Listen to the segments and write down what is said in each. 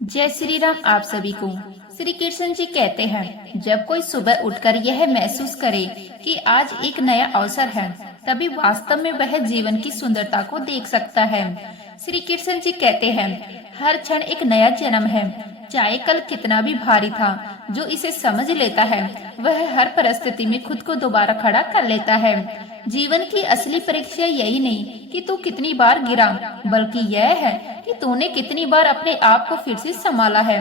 जय श्री राम। आप सभी को श्री कृष्ण जी कहते हैं, जब कोई सुबह उठकर यह महसूस करे कि आज एक नया अवसर है, तभी वास्तव में वह जीवन की सुंदरता को देख सकता है। श्री कृष्ण जी कहते हैं, हर क्षण एक नया जन्म है। चाहे कल कितना भी भारी था, जो इसे समझ लेता है वह हर परिस्थिति में खुद को दोबारा खड़ा कर लेता है। जीवन की असली परीक्षा यही नहीं कि तू कितनी बार गिरा, बल्कि यह है कि तूने कितनी बार अपने आप को फिर से संभाला है।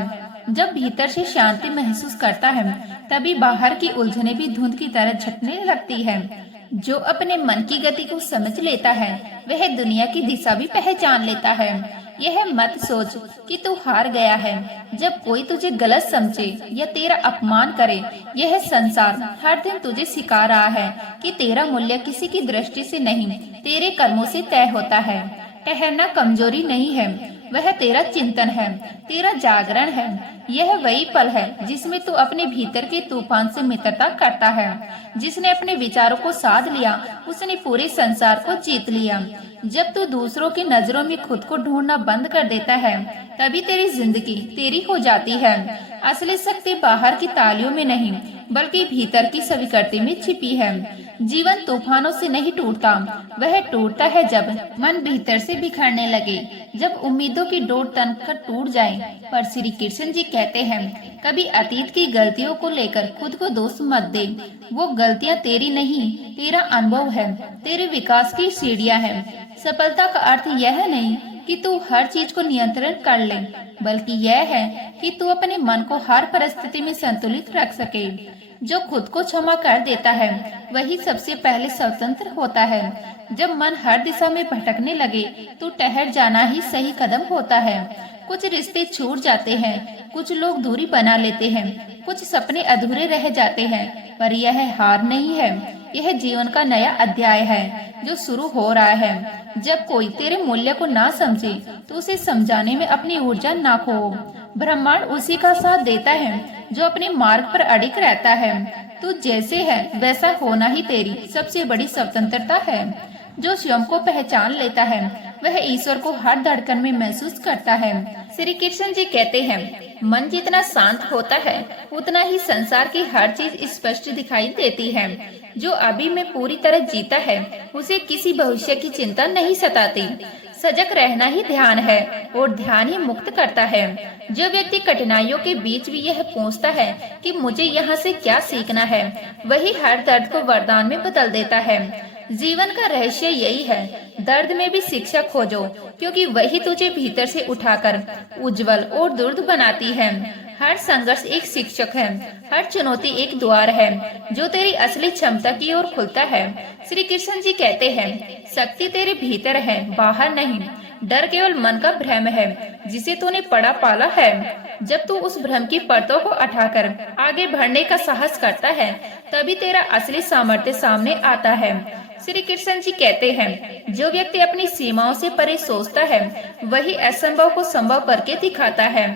जब भीतर से शांति महसूस करता है, तभी बाहर की उलझने भी धुंध की तरह झटने लगती है। जो अपने मन की गति को समझ लेता है, वह दुनिया की दिशा भी पहचान लेता है। यह मत सोच कि तू हार गया है। जब कोई तुझे गलत समझे या तेरा अपमान करे, यह संसार हर दिन तुझे सिखा रहा है कि तेरा मूल्य किसी की दृष्टि से नहीं, तेरे कर्मों से तय होता है। ठहरना कमजोरी नहीं है, वह तेरा चिंतन है, तेरा जागरण है। यह वही पल है जिसमें तू अपने भीतर के तूफान से मित्रता करता है। जिसने अपने विचारों को साध लिया, उसने पूरे संसार को जीत लिया। जब तू दूसरों की नजरों में खुद को ढूंढना बंद कर देता है, तभी तेरी जिंदगी तेरी हो जाती है। असली शक्ति बाहर की तालियों में नहीं, बल्कि भीतर की स्वीकृति में छिपी है। जीवन तूफानों से नहीं टूटता, वह टूटता है जब मन भीतर से बिखरने लगे, जब उम्मीदों की डोर तनकर टूट जाए। पर श्री कृष्ण जी कहते हैं, कभी अतीत की गलतियों को लेकर खुद को दोष मत दे। वो गलतियां तेरी नहीं, तेरा अनुभव है, तेरे विकास की सीढ़ियां हैं। सफलता का अर्थ यह नहीं कि तू हर चीज को नियंत्रण कर ले, बल्कि यह है कि तू अपने मन को हर परिस्थिति में संतुलित रख सके। जो खुद को क्षमा कर देता है, वही सबसे पहले स्वतंत्र होता है। जब मन हर दिशा में भटकने लगे, तो ठहर जाना ही सही कदम होता है। कुछ रिश्ते छूट जाते हैं, कुछ लोग दूरी बना लेते हैं, कुछ सपने अधूरे रह जाते हैं, पर यह हार नहीं है, यह जीवन का नया अध्याय है जो शुरू हो रहा है। जब कोई तेरे मूल्य को ना समझे, तो उसे समझाने में अपनी ऊर्जा ना खो। ब्रह्मांड उसी का साथ देता है जो अपने मार्ग पर अडिग रहता है। तू जैसे है वैसा होना ही तेरी सबसे बड़ी स्वतंत्रता है। जो स्वयं को पहचान लेता है, वह ईश्वर को हर धड़कन में महसूस करता है। श्री कृष्ण जी कहते हैं, मन जितना शांत होता है, उतना ही संसार की हर चीज स्पष्ट दिखाई देती है। जो अभी में पूरी तरह जीता है, उसे किसी भविष्य की चिंता नहीं सताती। सजग रहना ही ध्यान है, और ध्यान ही मुक्त करता है। जो व्यक्ति कठिनाइयों के बीच भी यह पूछता है कि मुझे यहाँ से क्या सीखना है, वही हर दर्द को वरदान में बदल देता है। जीवन का रहस्य यही है, दर्द में भी शिक्षा खोजो, क्योंकि वही तुझे भीतर से उठाकर उज्जवल और दृढ़ बनाती है। हर संघर्ष एक शिक्षक है, हर चुनौती एक द्वार है, जो तेरी असली क्षमता की ओर खुलता है। श्री कृष्ण जी कहते हैं, शक्ति तेरे भीतर है, बाहर नहीं। डर केवल मन का भ्रम है, जिसे तूने पड़ा पाला है। जब तू उस भ्रम की परतों को उठाकर आगे बढ़ने का साहस करता है, तभी तेरा असली सामर्थ्य सामने आता है। श्री कृष्ण जी कहते हैं, जो व्यक्ति अपनी सीमाओं से परे सोचता है, वही असंभव को संभव करके दिखाता है।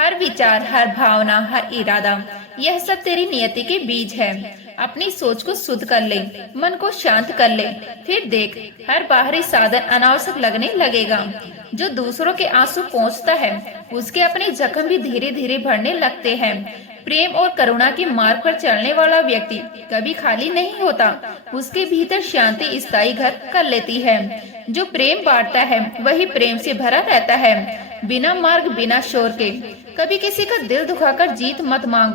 हर विचार, हर भावना, हर इरादा, यह सब तेरी नियति के बीज है। अपनी सोच को शुद्ध कर ले, मन को शांत कर ले, फिर देख हर बाहरी साधन अनावश्यक लगने लगेगा। जो दूसरों के आंसू पोंछता है, उसके अपने जख्म भी धीरे धीरे भरने लगते हैं। प्रेम और करुणा के मार्ग पर चलने वाला व्यक्ति कभी खाली नहीं होता, उसके भीतर शांति स्थायी घर कर लेती है। जो प्रेम बांटता है, वही प्रेम से भरा रहता है। बिना मार्ग, बिना शोर के कभी किसी का दिल दुखाकर जीत मत मांग।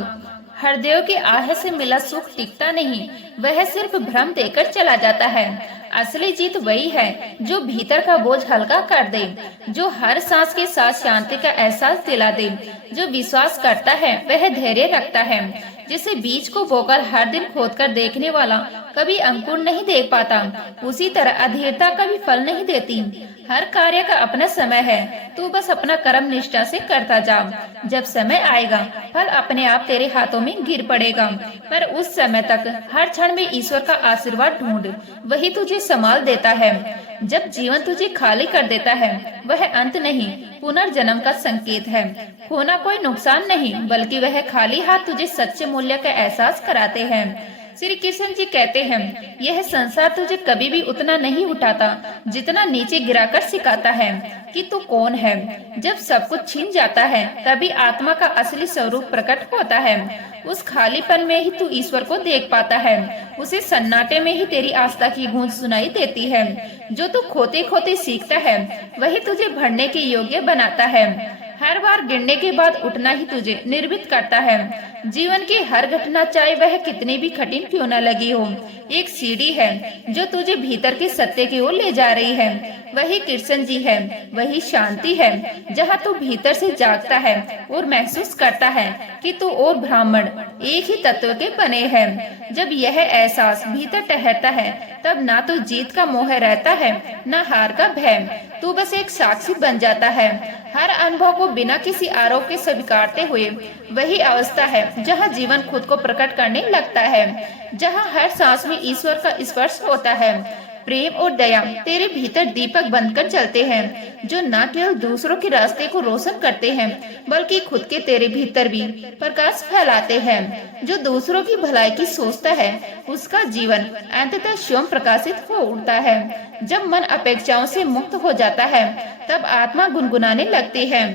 हृदय की आह से मिला सुख टिकता नहीं, वह सिर्फ भ्रम देकर चला जाता है। असली जीत वही है जो भीतर का बोझ हल्का कर दे, जो हर सांस के साथ शांति का एहसास दिला दे। जो विश्वास करता है, वह धैर्य रखता है। जिसे बीज को बोकर हर दिन खोदकर देखने वाला कभी अंकुर नहीं देख पाता, उसी तरह अधीरता कभी फल नहीं देती। हर कार्य का अपना समय है, तू बस अपना कर्म निष्ठा से करता जा। जब समय आएगा, फल अपने आप तेरे हाथों में गिर पड़ेगा। पर उस समय तक हर क्षण में ईश्वर का आशीर्वाद ढूंढ, वही तुझे संभाल देता है। जब जीवन तुझे खाली कर देता है, वह अंत नहीं, पुनर्जन्म का संकेत है। खोना कोई नुकसान नहीं, बल्कि वह खाली हाथ तुझे सच्चे मूल्य का एहसास कराते हैं। श्री कृष्ण जी कहते हैं, यह संसार तुझे कभी भी उतना नहीं उठाता जितना नीचे गिराकर सिखाता है कि तू कौन है। जब सब कुछ छीन जाता है तभी आत्मा का असली स्वरूप प्रकट होता है। उस खालीपन में ही तू ईश्वर को देख पाता है। उसे सन्नाटे में ही तेरी आस्था की गूंज सुनाई देती है। जो तू खोते खोते सीखता है वही तुझे भरने के योग्य बनाता है। हर बार गिरने के बाद उठना ही तुझे निर्मित करता है। जीवन की हर घटना चाहे वह कितनी भी कठिन क्यों न लगी हो, एक सीढ़ी है जो तुझे भीतर के सत्य की ओर ले जा रही है। वही कृष्ण जी है, वही शांति है जहाँ तू भीतर से जागता है और महसूस करता है कि तू और ब्राह्मण एक ही तत्व के बने हैं। जब यह एहसास भीतर ठहरता है तब ना तो जीत का मोह रहता है न हार का भय। तू बस एक साक्षी बन जाता है, हर अनुभव को बिना किसी आरोप के स्वीकारते हुए। वही अवस्था है जहाँ जीवन खुद को प्रकट करने लगता है, जहाँ हर सांस में ईश्वर का स्पर्श होता है। प्रेम और दया तेरे भीतर दीपक बनकर चलते हैं, जो न केवल दूसरों के रास्ते को रोशन करते हैं बल्कि खुद के तेरे भीतर भी प्रकाश फैलाते हैं। जो दूसरों की भलाई की सोचता है उसका जीवन अंततः स्वयं प्रकाशित हो उठता है। जब मन अपेक्षाओं से मुक्त हो जाता है तब आत्मा गुनगुनाने लगती है।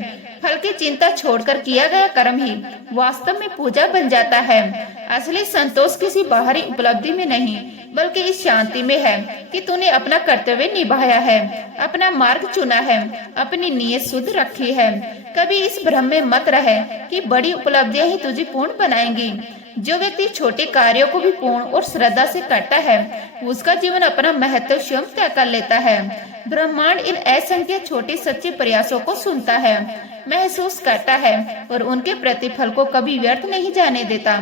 फल की चिंता छोड़कर किया गया कर्म ही वास्तव में पूजा बन जाता है। असली संतोष किसी बाहरी उपलब्धि में नहीं बल्कि इस शांति में है कि तूने अपना कर्तव्य निभाया है, अपना मार्ग चुना है, अपनी नीयत शुद्ध रखी है। कभी इस भ्रम में मत रहे कि बड़ी उपलब्धियां ही तुझे पूर्ण बनाएंगी। जो व्यक्ति छोटे कार्यों को भी पूर्ण और श्रद्धा से करता है उसका जीवन अपना महत्व स्वयं तय कर लेता है। ब्रह्मांड इन असंख्य छोटे सच्चे प्रयासों को सुनता है, महसूस करता है और उनके प्रतिफल को कभी व्यर्थ नहीं जाने देता।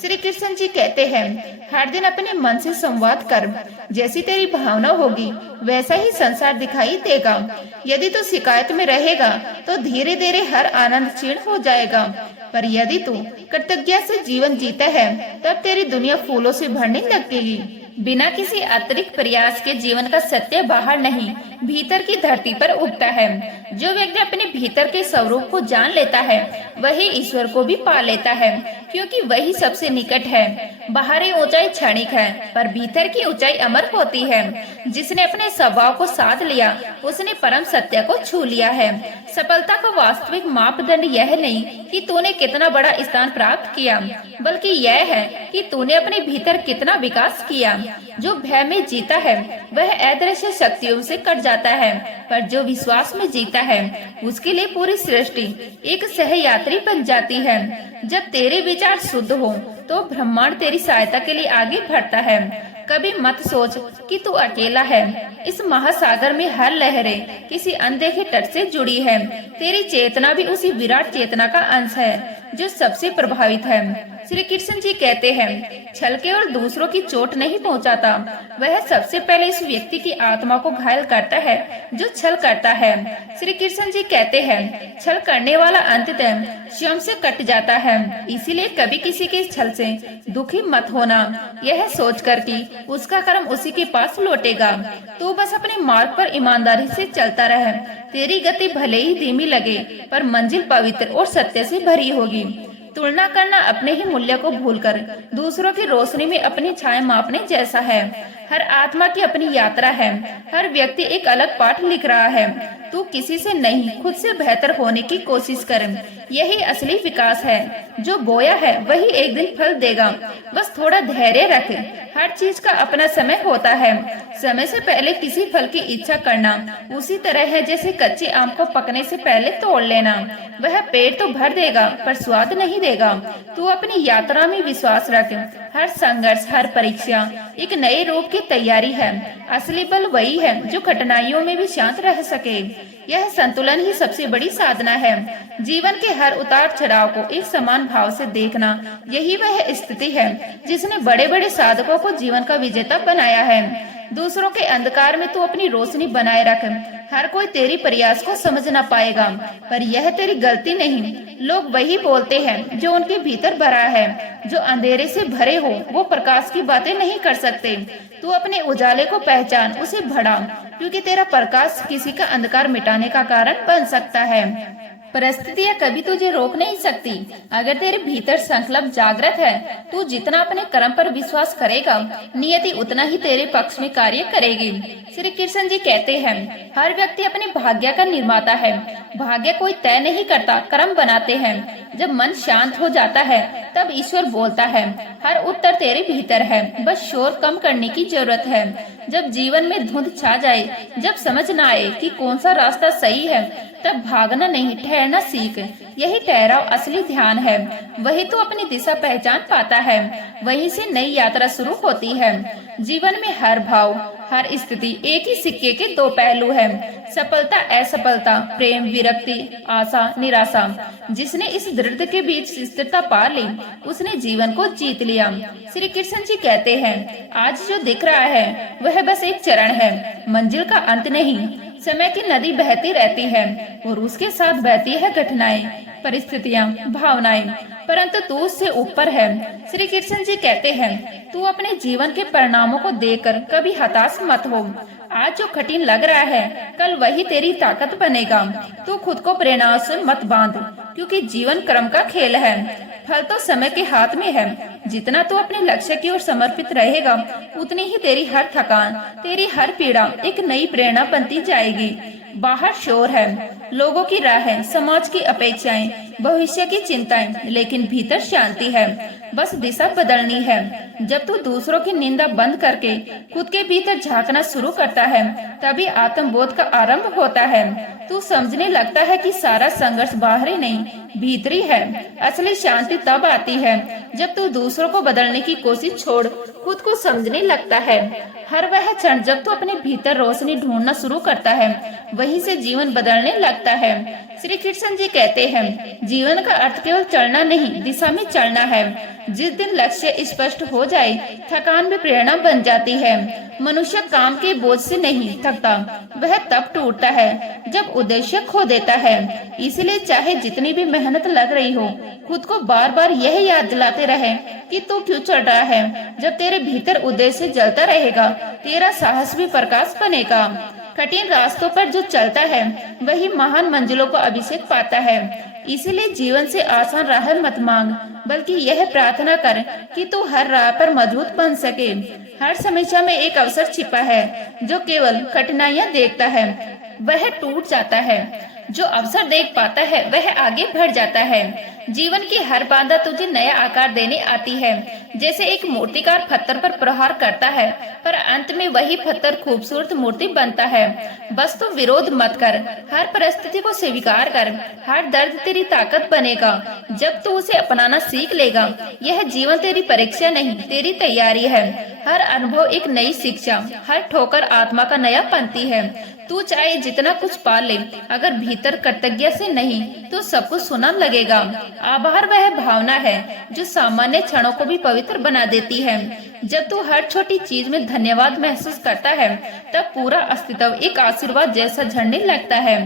श्री कृष्ण जी कहते हैं, हर दिन अपने मन से संवाद कर। जैसी तेरी भावना होगी वैसा ही संसार दिखाई देगा। यदि तू शिकायत में रहेगा तो धीरे धीरे हर आनंद क्षीण हो जाएगा, पर यदि तू कृतज्ञता से जीवन जीता है तब तेरी दुनिया फूलों से भरने लगेगी। बिना किसी अतिरिक्त प्रयास के जीवन का सत्य बाहर नहीं भीतर की धरती पर उगता है। जो व्यक्ति अपने भीतर के स्वरूप को जान लेता है वही ईश्वर को भी पा लेता है, क्योंकि वही सबसे निकट है। बाहरी ऊंचाई क्षणिक है पर भीतर की ऊंचाई अमर होती है। जिसने अपने स्वभाव को साध लिया उसने परम सत्य को छू लिया है। सफलता का वास्तविक मापदंड यह नहीं कि तूने कितना बड़ा स्थान प्राप्त किया, बल्कि यह है कि तूने अपने भीतर कितना विकास किया। जो भय में जीता है वह अदृश्य शक्तियों से कट जाता है, पर जो विश्वास में जीता है उसके लिए पूरी सृष्टि एक सहयात्री बन जाती है। जब तेरे विचार शुद्ध हो तो ब्रह्मांड तेरी सहायता के लिए आगे बढ़ता है। कभी मत सोच कि तू अकेला है। इस महासागर में हर लहरें किसी अनदेखे तट से जुड़ी है। तेरी चेतना भी उसी विराट चेतना का अंश है जो सबसे प्रभावित है। श्री कृष्ण जी कहते हैं, छल केवल दूसरों की चोट नहीं पहुंचाता, वह सबसे पहले इस व्यक्ति की आत्मा को घायल करता है जो छल करता है। श्री कृष्ण जी कहते हैं, छल करने वाला अंततः स्वयं से कट जाता है। इसीलिए कभी किसी के छल से दुखी मत होना, यह सोचकर कि उसका कर्म उसी के पास लौटेगा। तू बस अपने मार्ग पर ईमानदारी से चलता रहे। तेरी गति भले ही धीमी लगे पर मंजिल पवित्र और सत्य से भरी होगी। तुलना करना अपने ही मूल्य को भूलकर दूसरों की रोशनी में अपनी छाया मापने जैसा है। हर आत्मा की अपनी यात्रा है, हर व्यक्ति एक अलग पाठ लिख रहा है। तू किसी से नहीं खुद से बेहतर होने की कोशिश कर, यही असली विकास है। जो बोया है वही एक दिन फल देगा, बस थोड़ा धैर्य रख। हर चीज का अपना समय होता है। समय से पहले किसी फल की इच्छा करना उसी तरह है जैसे कच्चे आम को पकने से पहले तोड़ लेना। वह पेट तो भर देगा पर स्वाद नहीं देगा। तू अपनी यात्रा में विश्वास रख। हर संघर्ष, हर परीक्षा एक नए रूप की तैयारी है। असली बल वही है जो कठिनाइयों में भी शांत रह सके। यह संतुलन ही सबसे बड़ी साधना है। जीवन के हर उतार चढ़ाव को एक समान भाव से देखना, यही वह स्थिति है जिसने बड़े बड़े साधकों को जीवन का विजेता बनाया है। दूसरों के अंधकार में तू अपनी रोशनी बनाए रख। हर कोई तेरी प्रयास को समझ न पाएगा, पर यह तेरी गलती नहीं। लोग वही बोलते हैं जो उनके भीतर भरा है। जो अंधेरे से भरे हो वो प्रकाश की बातें नहीं कर सकते। तू अपने उजाले को पहचान, उसे बढ़ा, क्योंकि तेरा प्रकाश किसी का अंधकार मिटाने का कारण बन सकता है। परिस्थितियाँ कभी तुझे रोक नहीं सकती। अगर तेरे भीतर संकल्प जागृत है, तू जितना अपने कर्म पर विश्वास करेगा, नियति उतना ही तेरे पक्ष में कार्य करेगी। श्री कृष्ण जी कहते हैं, हर व्यक्ति अपने भाग्य का निर्माता है। भाग्य कोई तय नहीं करता, कर्म बनाते हैं। जब मन शांत हो जाता है, तब ईश्वर बोलता है, हर उत्तर तेरे भीतर है, बस शोर कम करने की जरूरत है। जब जीवन में धुंध छा जाए, जब समझ न आए कि कौन सा रास्ता सही है, तब भागना नहीं, ठहरना सीख। यही ठहराव असली ध्यान है। वही तो अपनी दिशा पहचान पाता है। वहीं से नई यात्रा शुरू होती है। जीवन में हर भाव, हर स्थिति एक ही सिक्के के दो पहलू हैं। सफलता, असफलता, प्रेम, विरक्ति, आशा, निराशा। जिसने इस दृढ़ के बीच स्थिरता पा ली, उसने जीवन को जीत लिया। श्री कृष्ण जी कहते हैं, आज जो दिख रहा है वह बस एक चरण है, मंजिल का अंत नहीं। समय की नदी बहती रहती है और उसके साथ बहती है घटनाएं, परिस्थितियाँ, भावनाएं, परंतु तू उससे ऊपर है। श्री कृष्ण जी कहते हैं, तू अपने जीवन के परिणामों को देखकर कभी हताश मत हो। आज जो कठिन लग रहा है, कल वही तेरी ताकत बनेगा। तू खुद को प्रेरणा से मत बांध, क्योंकि जीवन क्रम का खेल है। फल तो समय के हाथ में है। जितना तू अपने लक्ष्य की ओर समर्पित रहेगा, उतनी ही तेरी हर थकान, तेरी हर पीड़ा एक नई प्रेरणा बनती जाएगी। बाहर शोर है, लोगों की राह है, समाज की अपेक्षाएं, भविष्य की चिंताएं, लेकिन भीतर शांति है। बस दिशा बदलनी है। जब तू दूसरों की निंदा बंद करके खुद के भीतर झांकना शुरू करता है, तभी आत्मबोध का आरंभ होता है। तू समझने लगता है कि सारा संघर्ष बाहरी नहीं, भीतरी है। असली शांति तब आती है जब तू दूसरों को बदलने की कोशिश छोड़ खुद को समझने लगता है। हर वह क्षण जब तू अपने भीतर रोशनी ढूंढना शुरू करता है, वहीं से जीवन बदलने लगता है। श्री कृष्ण जी कहते हैं, जीवन का अर्थ केवल चलना नहीं, दिशा में चलना है। जिस दिन लक्ष्य स्पष्ट हो जाए, थकान में प्रेरणा बन जाती है। मनुष्य काम के बोझ से नहीं थकता, वह तब टूटता है जब उद्देश्य खो देता है। इसलिए चाहे जितनी भी मेहनत लग रही हो, खुद को बार बार यह याद दिलाते रहे कि तू क्यों चल रहा है। जब तेरे भीतर उद्देश्य जलता रहेगा, तेरा साहस भी प्रकाश बनेगा। कठिन रास्तों पर जो चलता है, वही महान मंजिलों को अभिषेक पाता है। इसीलिए जीवन से आसान राह मत मांग, बल्कि यह प्रार्थना कर कि तू हर राह पर मजबूत बन सके। हर समस्या में एक अवसर छिपा है। जो केवल कठिनाइयाँ देखता है, वह टूट जाता है। जो अवसर देख पाता है, वह आगे बढ़ जाता है। जीवन की हर बाधा तुझे नया आकार देने आती है। जैसे एक मूर्तिकार पत्थर पर प्रहार करता है, पर अंत में वही पत्थर खूबसूरत मूर्ति बनता है। बस तू विरोध मत कर, हर परिस्थिति को स्वीकार कर। हर दर्द तेरी ताकत बनेगा जब तू उसे अपनाना सीख लेगा। यह जीवन तेरी परीक्षा नहीं, तेरी तैयारी है। हर अनुभव एक नई शिक्षा, हर ठोकर आत्मा का नया पंक्ति है। तू चाहे जितना कुछ पा ले, अगर भीतर कृतज्ञता से नहीं, तो सब कुछ सुना लगेगा। आभार वह भावना है जो सामान्य क्षणों को भी पवित्र बना देती है। जब तू हर छोटी चीज में धन्यवाद महसूस करता है, तब पूरा अस्तित्व एक आशीर्वाद जैसा झड़ने लगता है।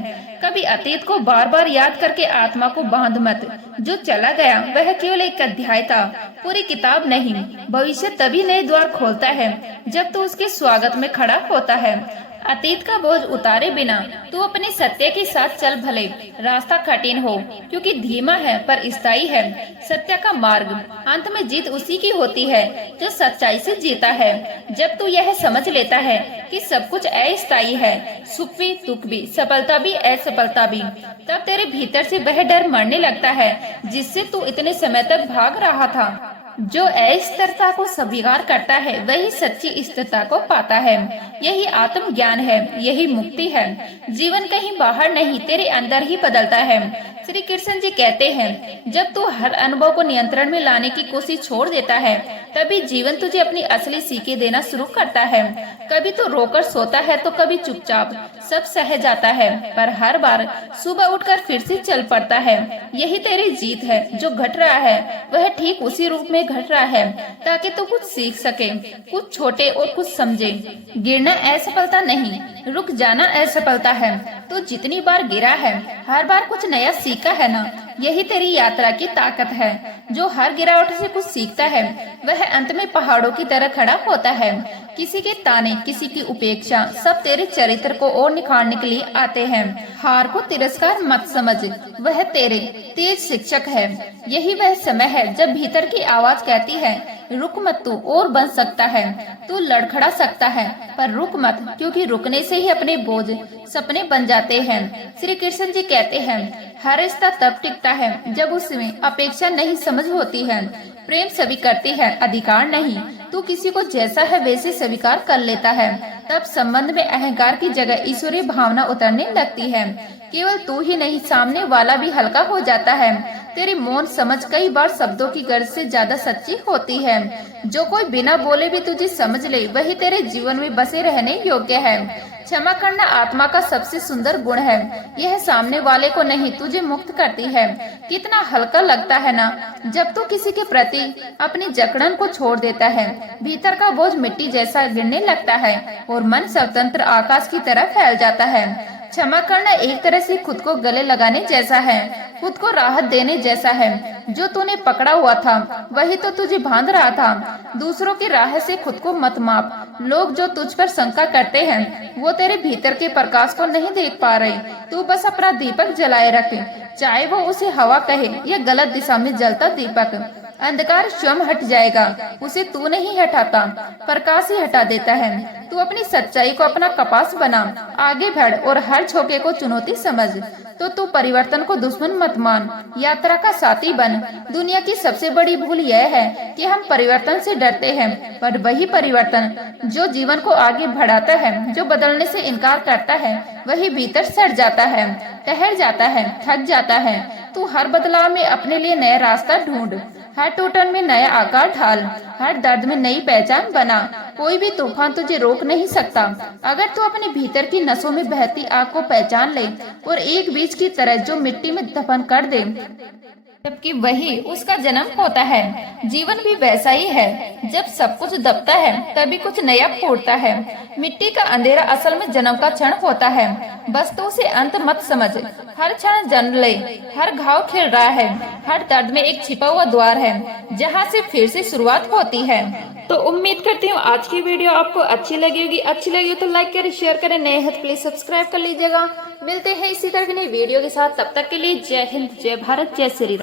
कभी अतीत को बार बार याद करके आत्मा को बांध मत। जो चला गया वह केवल एक अध्याय था, पूरी किताब नहीं। भविष्य तभी नए द्वार खोलता है जब तू उसके स्वागत में खड़ा होता है। अतीत का बोझ उतारे बिना तू अपने सत्य के साथ चल। भले रास्ता कठिन हो, क्योंकि धीमा है पर स्थायी है। सत्य का मार्ग, अंत में जीत उसी की होती है जो सच्चाई से जीता है। जब तू यह समझ लेता है कि सब कुछ अस्थायी है, सुख भी, दुख भी, सफलता भी, असफलता भी, तब तेरे भीतर से वह डर मरने लगता है जिससे तू इतने समय तक भाग रहा था। जो अस्थिरता को स्वीकार करता है, वही सच्ची स्थिरता को पाता है। यही आत्म ज्ञान है, यही मुक्ति है। जीवन कहीं बाहर नहीं, तेरे अंदर ही बदलता है। श्री कृष्ण जी कहते हैं, जब तू हर अनुभव को नियंत्रण में लाने की कोशिश छोड़ देता है, तभी जीवन तुझे अपनी असली सीखें देना शुरू करता है। कभी तो रोकर सोता है, तो कभी चुपचाप, सब सह जाता है, पर हर बार सुबह उठकर फिर से चल पड़ता है। यही तेरी जीत है। जो घट रहा है वह ठीक उसी रूप में घट रहा है, ताकि तू कुछ सीख सके, कुछ छोटे और कुछ समझे। गिरना असफलता नहीं, रुक जाना असफलता है। तो जितनी बार गिरा है, हर बार कुछ नया सीखा है ना, यही तेरी यात्रा की ताकत है। जो हर गिरावट से कुछ सीखता है वह अंत में पहाड़ों की तरह खड़ा होता है। किसी के ताने, किसी की उपेक्षा, सब तेरे चरित्र को और निखारने के लिए आते हैं। हार को तिरस्कार मत समझ, वह तेरे तेज शिक्षक है। यही वह समय है जब भीतर की आवाज कहती है रुक मत, तू और बन सकता है, तू लड़खड़ा सकता है पर रुक मत, क्योंकि रुकने से ही अपने बोझ सपने बन जाते हैं। श्री कृष्ण जी कहते हैं हर रिश्ता तब टिकता है जब उसमें अपेक्षा नहीं समझ होती है। प्रेम सभी करते हैं, अधिकार नहीं। तू किसी को जैसा है वैसे स्वीकार कर लेता है, तब संबंध में अहंकार की जगह ईश्वरीय भावना उतरने लगती है। केवल तू ही नहीं, सामने वाला भी हल्का हो जाता है। तेरी मौन समझ कई बार शब्दों की गर्ज से ज्यादा सच्ची होती है। जो कोई बिना बोले भी तुझे समझ ले वही तेरे जीवन में बसे रहने योग्य है। क्षमा करना आत्मा का सबसे सुंदर गुण है। यह सामने वाले को नहीं, तुझे मुक्त करती है। कितना हल्का लगता है ना जब तू किसी के प्रति अपनी जकड़न को छोड़ देता है। भीतर का बोझ मिट्टी जैसा गिरने लगता है और मन स्वतंत्र आकाश की तरह फैल जाता है। क्षमा करना एक तरह से खुद को गले लगाने जैसा है, खुद को राहत देने जैसा है। जो तूने पकड़ा हुआ था वही तो तुझे बांध रहा था। दूसरों की राह से खुद को मत माप। लोग जो तुझ पर शंका करते हैं वो तेरे भीतर के प्रकाश को नहीं देख पा रहे। तू बस अपना दीपक जलाए रख, चाहे वो उसे हवा कहे या गलत दिशा में जलता दीपक। अंधकार स्वयं हट जाएगा, उसे तू नहीं हटाता, प्रकाश ही हटा देता है। तू अपनी सच्चाई को अपना कपास बना, आगे बढ़ और हर झोंके को चुनौती समझ। तो तू परिवर्तन को दुश्मन मत मान, यात्रा का साथी बन। दुनिया की सबसे बड़ी भूल यह है कि हम परिवर्तन से डरते हैं, पर वही परिवर्तन जो जीवन को आगे बढ़ाता है, जो बदलने से इनकार करता है, वही भीतर सड़ जाता है, ठहर जाता है, थक जाता है। तू हर बदलाव में अपने लिए नया रास्ता ढूंढ, हर टूटन में नया आकार ढाल, हर दर्द में नई पहचान बना। कोई भी तूफान तुझे रोक नहीं सकता अगर तू अपने भीतर की नसों में बहती आग को पहचान ले और एक बीज की तरह जो मिट्टी में दफन कर दे, जबकि वही उसका जन्म होता है। जीवन भी वैसा ही है, जब सब कुछ दबता है तभी कुछ नया फूटता है। मिट्टी का अंधेरा असल में जन्म का क्षण होता है, बस तो उसे अंत मत समझ। हर क्षण जन्म ले, हर घाव खिल रहा है, हर दर्द में एक छिपा हुआ द्वार है जहाँ से फिर से शुरुआत होती है। तो उम्मीद करती हूँ आज की वीडियो आपको अच्छी लगी होगी। अच्छी लगी हो तो लाइक करें, शेयर करें, नए हैं तो प्लीज सब्सक्राइब कर लीजिएगा। मिलते हैं इसी तरह की नई वीडियो के साथ, तब तक के लिए जय हिंद, जय भारत, जय श्री राम।